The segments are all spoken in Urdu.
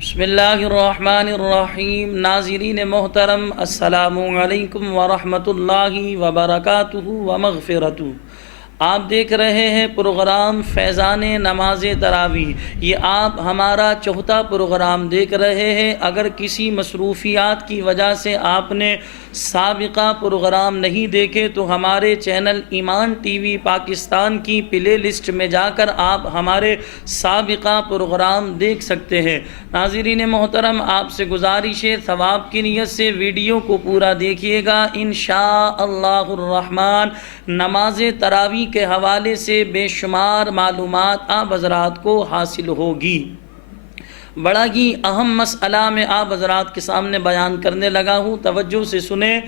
بسم اللہ الرحمن الرحیم۔ ناظرین محترم، السلام علیکم ورحمۃ اللہ وبرکاتہ ومغفرتہ۔ آپ دیکھ رہے ہیں پروگرام فیضان نماز تراویح۔ یہ آپ ہمارا چوتھا پروگرام دیکھ رہے ہیں۔ اگر کسی مصروفیات کی وجہ سے آپ نے سابقہ پروگرام نہیں دیکھے تو ہمارے چینل ایمان ٹی وی پاکستان کی پلے لسٹ میں جا کر آپ ہمارے سابقہ پروگرام دیکھ سکتے ہیں۔ ناظرین محترم، آپ سے گزارش ہے ثواب کی نیت سے ویڈیو کو پورا دیکھیے گا۔ انشاءاللہ الرحمن نماز تراویح کے حوالے سے بے شمار معلومات آپ حضرات کو حاصل ہوگی۔ بڑا ہی اہم مسئلہ میں آپ حضرات کے سامنے بیان کرنے لگا ہوں، توجہ سے سنیں۔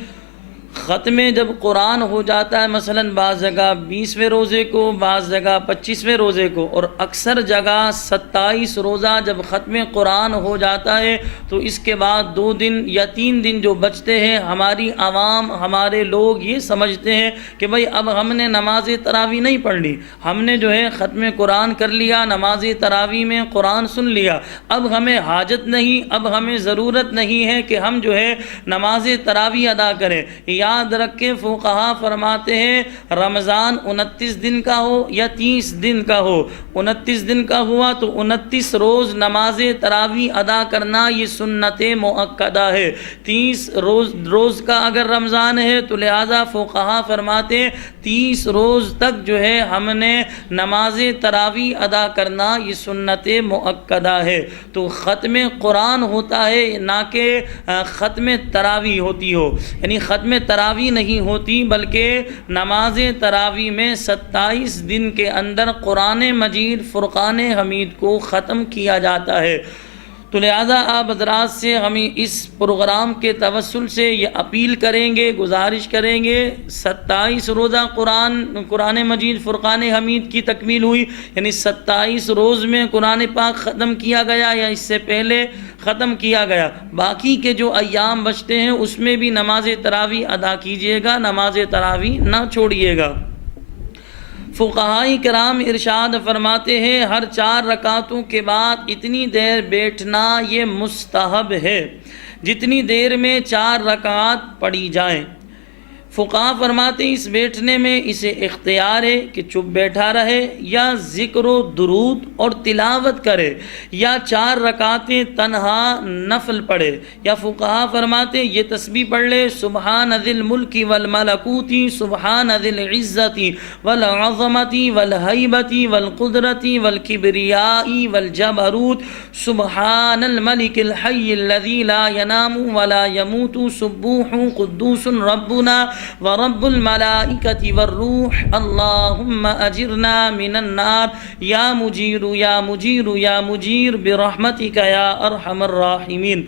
ختم جب قرآن ہو جاتا ہے، مثلا بعض جگہ 20ویں روزے کو، بعض جگہ 25ویں روزے کو، اور اکثر جگہ 27 روزہ جب ختم قرآن ہو جاتا ہے تو اس کے بعد 2 دن یا 3 دن جو بچتے ہیں، ہماری عوام، ہمارے لوگ یہ سمجھتے ہیں کہ بھئی اب ہم نے نماز تراویح نہیں پڑھنی، ہم نے جو ہے ختم قرآن کر لیا، نماز تراویح میں قرآن سن لیا، اب ہمیں حاجت نہیں، اب ہمیں ضرورت نہیں ہے کہ ہم جو ہے نماز تراویح ادا کریں۔ یاد رکھیں، فقہا فرماتے ہیں رمضان 29 دن کا ہو یا 30 دن کا ہو، 29 دن کا ہوا تو 29 روز نماز تراویح ادا کرنا یہ سنت مؤکدہ ہے۔ 30 روز کا اگر رمضان ہے تو لہذا فقہا فرماتے ہیں 30 روز تک جو ہے ہم نے نماز تراویح ادا کرنا یہ سنت مؤکدہ ہے۔ تو ختم قرآن ہوتا ہے، نہ کہ ختم تراویح ہوتی ہو، یعنی ختم تراویح نہیں ہوتی، بلکہ نماز تراویح میں 27 دن کے اندر قرآن مجید فرقان حمید کو ختم کیا جاتا ہے۔ تو لہذا آپ حضرات سے ہم اس پروگرام کے توسل سے یہ اپیل کریں گے، گزارش کریں گے، 27 روزہ قرآن مجید فرقان حمید کی تکمیل ہوئی، یعنی 27 روز میں قرآن پاک ختم کیا گیا یا اس سے پہلے ختم کیا گیا، باقی کے جو ایام بچتے ہیں اس میں بھی نماز تراویح ادا کیجیے گا، نماز تراویح نہ چھوڑیے گا۔ فقہاء کرام ارشاد فرماتے ہیں ہر 4 رکعتوں کے بعد اتنی دیر بیٹھنا یہ مستحب ہے جتنی دیر میں 4 رکعات پڑھی جائیں۔ فقہاء فرماتے ہیں اس بیٹھنے میں اسے اختیار ہے کہ چپ بیٹھا رہے یا ذکر و درود اور تلاوت کرے یا 4 رکعتیں تنہا نفل پڑھے، یا فقہاء فرماتے ہیں یہ تسبیح پڑھ لے سبحان ذی الملک والملکوت، سبحان ذی العزت والعظمت والہیبت والقدرت والکبریاء والجبروت، سبحان الملک الحی الذی لا ینام ولا یموت، سبوح قدوس ربنا ورب الملائکۃ والروح، اللہم اجرنا من النار یا مجیر یا مجیر یا مجیر برحمتک یا ارحم الراحمین۔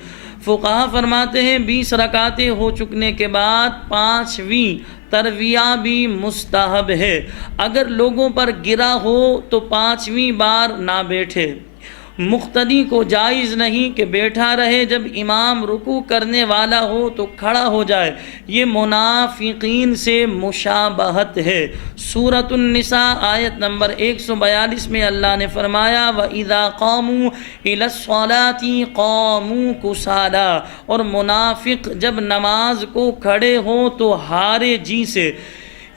فقہا فرماتے ہیں 20 رکعتیں ہو چکنے کے بعد 5ویں ترویہ بھی مستحب ہے۔ اگر لوگوں پر گرا ہو تو 5ویں بار نہ بیٹھے۔ مقتدی کو جائز نہیں کہ بیٹھا رہے، جب امام رکوع کرنے والا ہو تو کھڑا ہو جائے، یہ منافقین سے مشابہت ہے۔ سورۃ النساء آیت نمبر 142 میں اللہ نے فرمایا وَإِذَا قَامُوا إِلَى الصَّلَاةِ قَامُوا كُسَالَىٰ، اور منافق جب نماز کو کھڑے ہوں تو ہارے جی سے،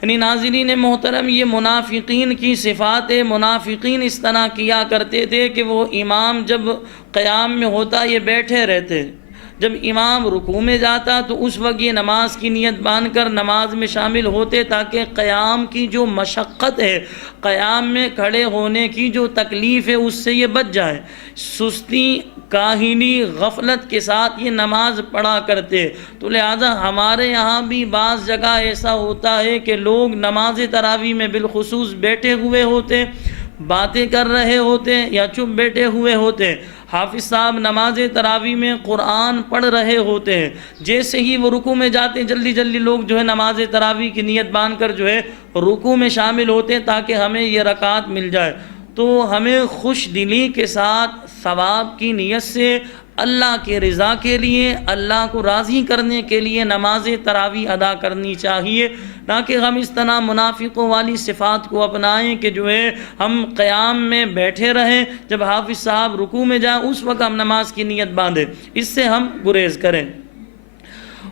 یعنی ناظرین محترم یہ منافقین کی صفات ہے۔ منافقین اس طرح کیا کرتے تھے کہ وہ امام جب قیام میں ہوتا یہ بیٹھے رہتے، جب امام رکوع میں جاتا تو اس وقت یہ نماز کی نیت باندھ کر نماز میں شامل ہوتے تاکہ قیام کی جو مشقت ہے، قیام میں کھڑے ہونے کی جو تکلیف ہے اس سے یہ بچ جائے۔ سستی، کاہلی، غفلت کے ساتھ یہ نماز پڑھا کرتے۔ تو لہذا ہمارے یہاں بھی بعض جگہ ایسا ہوتا ہے کہ لوگ نماز تراویح میں بالخصوص بیٹھے ہوئے ہوتے، باتیں کر رہے ہوتے یا چپ بیٹھے ہوئے ہوتے۔ حافظ صاحب نماز تراویح میں قرآن پڑھ رہے ہوتے ہیں، جیسے ہی وہ رکوع میں جاتے جلدی جلدی لوگ جو ہے نماز تراویح کی نیت باندھ کر جو ہے رکوع میں شامل ہوتے ہیں تاکہ ہمیں یہ رکعت مل جائے۔ تو ہمیں خوش دلی کے ساتھ ثواب کی نیت سے اللہ کے رضا کے لیے، اللہ کو راضی کرنے کے لیے نماز تراویح ادا کرنی چاہیے، نہ کہ ہم اس طرح منافقوں والی صفات کو اپنائیں کہ جو ہے ہم قیام میں بیٹھے رہیں، جب حافظ صاحب رکوع میں جائیں اس وقت ہم نماز کی نیت باندھیں، اس سے ہم گریز کریں۔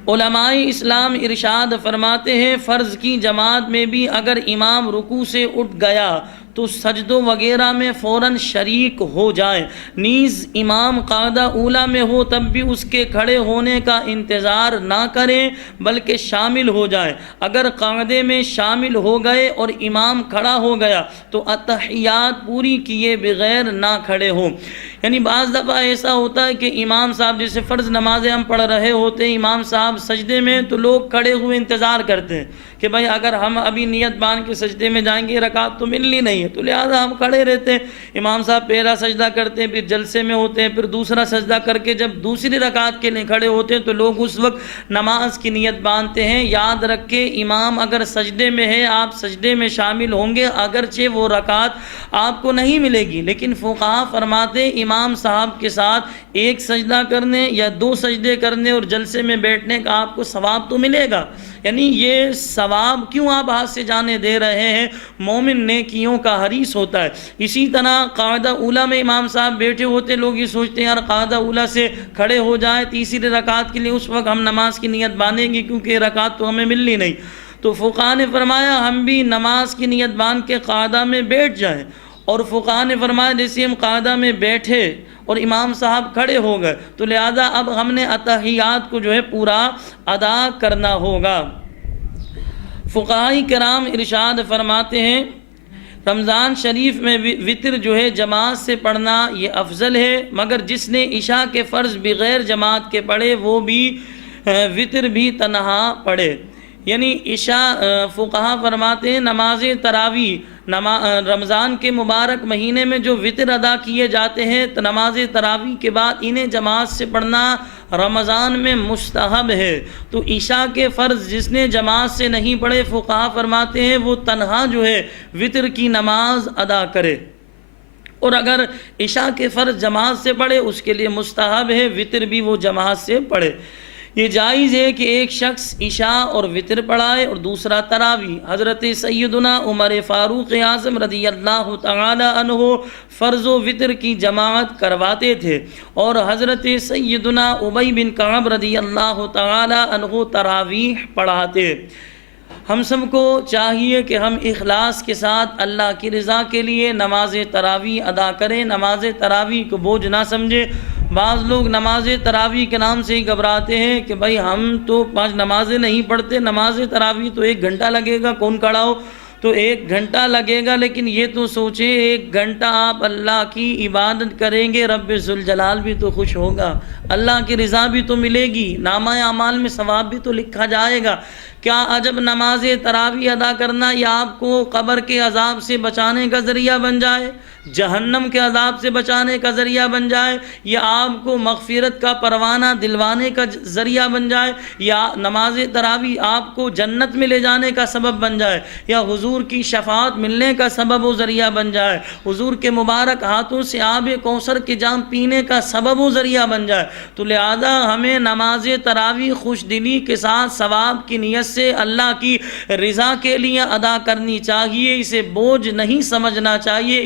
علماء اسلام ارشاد فرماتے ہیں فرض کی جماعت میں بھی اگر امام رکوع سے اٹھ گیا تو سجدوں وغیرہ میں فوراً شریک ہو جائیں، نیز امام قاعدہ اولیٰ میں ہو تب بھی اس کے کھڑے ہونے کا انتظار نہ کریں بلکہ شامل ہو جائیں۔ اگر قاعدے میں شامل ہو گئے اور امام کھڑا ہو گیا تو اتحیات پوری کیے بغیر نہ کھڑے ہوں۔ یعنی بعض دفعہ ایسا ہوتا ہے کہ امام صاحب جیسے فرض نمازیں ہم پڑھ رہے ہوتے ہیں، امام صاحب سجدے میں تو لوگ کھڑے ہوئے انتظار کرتے ہیں کہ بھائی اگر ہم ابھی نیت باندھ کے سجدے میں جائیں گے رکعت تو ملنی نہیں ہے، تو لہٰذا ہم کھڑے رہتے ہیں۔ امام صاحب پہلا سجدہ کرتے ہیں، پھر جلسے میں ہوتے ہیں، پھر دوسرا سجدہ کر کے جب دوسری رکعت کے لیے کھڑے ہوتے ہیں تو لوگ اس وقت نماز کی نیت باندھتے ہیں۔ یاد رکھیں امام اگر سجدے میں ہے آپ سجدے میں شامل ہوں گے، اگرچہ وہ رکعت آپ کو نہیں ملے گی، لیکن فقہا فرماتے ہیں امام صاحب کے ساتھ ایک سجدہ کرنے یا دو سجدے کرنے اور جلسے میں بیٹھنے کا آپ کو ثواب تو ملے گا۔ یعنی یہ ثواب کیوں آپ ہاتھ سے جانے دے رہے ہیں؟ مومن نیکیوں کا حریص ہوتا ہے۔ اسی طرح قاعدہ اولیٰ میں امام صاحب بیٹھے ہوتے، لوگ یہ سوچتے ہیں یار قاعدہ اولیٰ سے کھڑے ہو جائیں تیسری رکعت کے لیے، اس وقت ہم نماز کی نیت باندھیں گے کیونکہ یہ رکعت تو ہمیں ملنی نہیں۔ تو فقہا نے فرمایا ہم بھی نماز کی نیت باندھ کے قاعدہ میں بیٹھ جائیں، اور فقہا نے فرمایا جیسے ہم قاعدہ میں بیٹھے اور امام صاحب کھڑے ہو گئے تو لہذا اب ہم نے اتحیات کو جو ہے پورا ادا کرنا ہوگا۔ فقہاء کرام ارشاد فرماتے ہیں رمضان شریف میں وطر جو ہے جماعت سے پڑھنا یہ افضل ہے، مگر جس نے عشاء کے فرض بغیر جماعت کے پڑھے وہ بھی وطر بھی تنہا پڑھے۔ یعنی عشاء فقہا فرماتے ہیں نماز تراویح رمضان کے مبارک مہینے میں جو وطر ادا کیے جاتے ہیں تو نماز تراویح کے بعد انہیں جماعت سے پڑھنا رمضان میں مستحب ہے۔ تو عشاء کے فرض جس نے جماعت سے نہیں پڑھے فقہا فرماتے ہیں وہ تنہا جو ہے وطر کی نماز ادا کرے، اور اگر عشاء کے فرض جماعت سے پڑھے اس کے لیے مستحب ہے وطر بھی وہ جماعت سے پڑھے۔ یہ جائز ہے کہ ایک شخص عشاء اور وطر پڑھائے اور دوسرا تراویح۔ حضرت سیدنا عمر فاروق اعظم رضی اللہ تعالی عنہ فرض و وطر کی جماعت کرواتے تھے، اور حضرت سیدنا ابی بن کعب رضی اللہ تعالی عنہ تراویح پڑھاتے۔ ہم سب کو چاہیے کہ ہم اخلاص کے ساتھ اللہ کی رضا کے لیے نماز تراویح ادا کریں، نماز تراویح کو بوجھ نہ سمجھیں۔ بعض لوگ نماز تراویح کے نام سے ہی گھبراتے ہیں کہ بھائی ہم تو 5 نمازیں نہیں پڑھتے، نماز تراویح تو 1 گھنٹہ لگے گا، کون کھڑا ہو تو 1 گھنٹہ لگے گا، لیکن یہ تو سوچیں 1 گھنٹہ آپ اللہ کی عبادت کریں گے، رب ذوالجلال بھی تو خوش ہوگا، اللہ کی رضا بھی تو ملے گی، نامہ اعمال میں ثواب بھی تو لکھا جائے گا۔ کیا عجب نماز تراویح ادا کرنا یہ آپ کو قبر کے عذاب سے بچانے کا ذریعہ بن جائے، جہنم کے عذاب سے بچانے کا ذریعہ بن جائے، یا آپ کو مغفرت کا پروانہ دلوانے کا ذریعہ بن جائے، یا نماز تراویح آپ کو جنت میں لے جانے کا سبب بن جائے، یا حضور کی شفاعت ملنے کا سبب و ذریعہ بن جائے، حضور کے مبارک ہاتھوں سے آب کوثر کے جام پینے کا سبب و ذریعہ بن جائے۔ تو لہذا ہمیں نماز تراویح خوش دلی کے ساتھ ثواب کی نیت سے اللہ کی رضا کے لیے ادا کرنی چاہیے، اسے بوجھ نہیں سمجھنا چاہیے،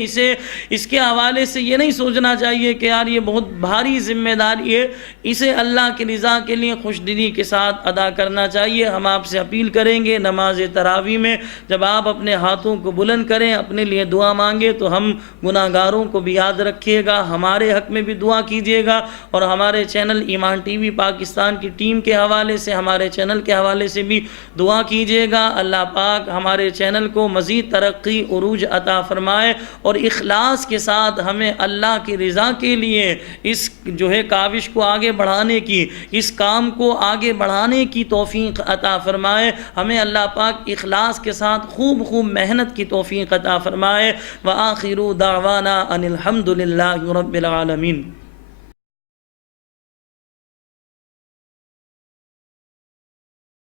اس کے حوالے سے یہ نہیں سوچنا چاہیے کہ یار یہ بہت بھاری ذمہ داری ہے، اسے اللہ کی رضا کے لیے خوش دلی کے ساتھ ادا کرنا چاہیے۔ ہم آپ سے اپیل کریں گے نماز تراویح میں جب آپ اپنے ہاتھوں کو بلند کریں اپنے لیے دعا مانگے تو ہم گناہگاروں کو بھی یاد رکھیے گا، ہمارے حق میں بھی دعا کیجیے گا، اور ہمارے چینل ایمان ٹی وی پاکستان کی ٹیم کے حوالے سے ہمارے چینل کے حوالے سے بھی دعا کیجیے گا۔ اللہ پاک ہمارے چینل کو مزید ترقی عروج عطا فرمائے، اور اخلاص کے ساتھ ہمیں اللہ کی رضا کے لیے اس جو ہے کاوش کو آگے بڑھانے کی، اس کام کو آگے بڑھانے کی توفیق عطا فرمائے۔ ہمیں اللہ پاک اخلاص کے ساتھ خوب محنت کی توفیق عطا فرمائے۔ وآخر دعوانا ان الحمد للہ رب العالمین۔